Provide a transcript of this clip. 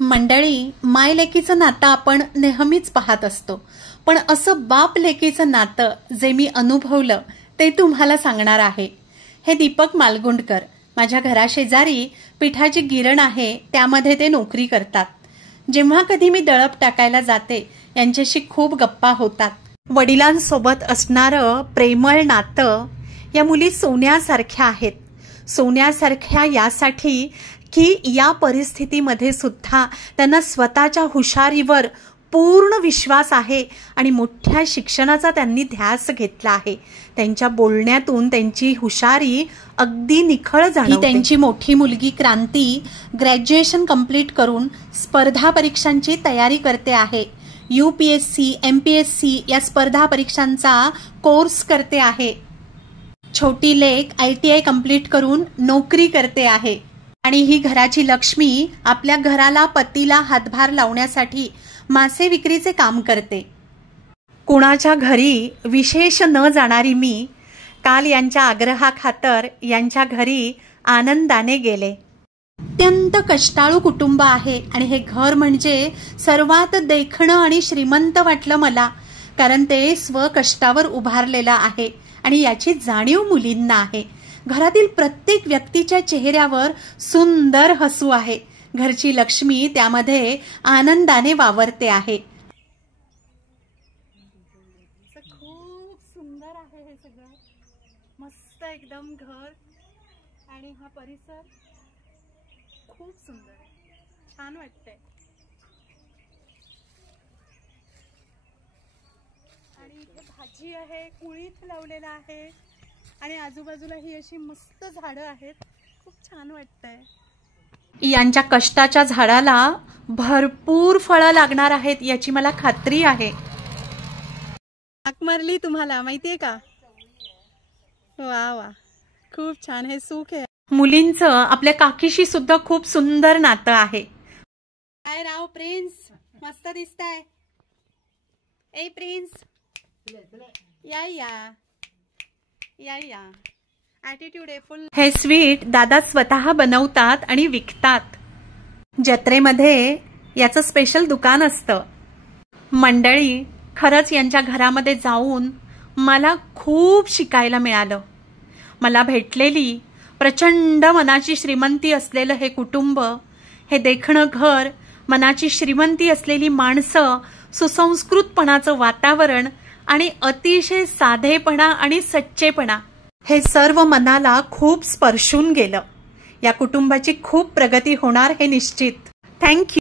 मंडळी, माय लेकीचं नातं आपण नेहमीच पाहत असतो, पण असं बाप लेकीचं नातं जे मी अनुभवलं ते तुम्हाला सांगणार आहे. हे दीपक मालगुंडकर माझ्या घराशेजारी पिठाची गिरण आहे त्यामध्ये ते नोकरी करतात. जेव्हा कधी मी दळप टाकायला जाते यांच्याशी खूप गप्पा होतात. वडिलांसोबत असणारं प्रेमळ नातं या मुली सोन्यासारख्या आहेत. सोन्यासारख्या यासाठी की या परिस्थितीमध्ये सुद्धा त्यांना स्वतःच्या हुशारीवर पूर्ण विश्वास आहे आणि मोठ्या शिक्षणाचा त्यांनी ध्यास घेतला आहे. त्यांच्या बोलण्यातून त्यांची हुशारी अगदी निखळ जाणवते. त्यांची मोठी मुलगी क्रांती ग्रॅज्युएशन कंप्लीट करून स्पर्धा परीक्षांची तयारी करते आहे. UPSC, MPSC या स्पर्धा परीक्षांचा कोर्स करते आहे. छोटी लेक ITI कंप्लीट करून नोकरी करते आहे. आणि ही घराची लक्ष्मी आपल्या घराला पतीला हातभार लावण्यासाठी मासे विक्रीचे काम करते. कुणाच्या घरी विशेष न जाणारी मी काल यांच्या आग्रहाखातर यांच्या घरी आनंदाने गेले. अत्यंत कष्टाळू कुटुंब आहे आणि हे घर म्हणजे सर्वात देखणं आणि श्रीमंत वाटलं मला, कारण ते स्वकष्टावर उभारलेलं आहे आणि याची जाणीव मुलींना आहे. घरातील प्रत्येक व्यक्तीच्या चेहऱ्यावर सुंदर हसू आहे. घरची लक्ष्मी त्यामध्ये आनंदाने वावरते आहे. खूप सुंदर आहे हे सगळं, मस्त एकदम घर आणि हा परिसर खूप सुंदर आहे, छान वाटतंय. आणि इथे भाजी आहे, कुळीथ लावलेला आहे आणि आजूबाजूला ही अशी मस्त झाडं आहेत, खूप छान वाटतंय. यांच्या कष्टाच्या झाडाला भरपूर फळं लागणार आहेत याची मला खात्री आहे. हाक मारली तुम्हाला माहितीये का? वा वा, खूप छान. हे सुख आहे. मुलींचं आपल्या काकीशी सुद्धा खूप सुंदर नातं आहे. काय राव प्रिन्स, मस्त दिसताय. ए प्रिन्स, या या या या. ॲटिट्यूड आहे फुल. हे स्वीट दादा स्वतः बनवतात आणि विकतात. जत्रेमध्ये याचं स्पेशल दुकान असतं. मंडळी, खरंच यांच्या घरामध्ये जाऊन मला खूप शिकायला मिळालं. मला भेटलेली प्रचंड मनाची श्रीमंती असलेलं हे कुटुंब, हे देखणं घर, मनाची श्रीमंती असलेली माणसं, सुसंस्कृतपणाचं वातावरण आणि अतिशय साधेपणा आणि सच्चेपणा, हे सर्व मनाला खूप स्पर्शून गेलं. या कुटुंबाची खूप प्रगती होणार हे निश्चित. थँक्यू.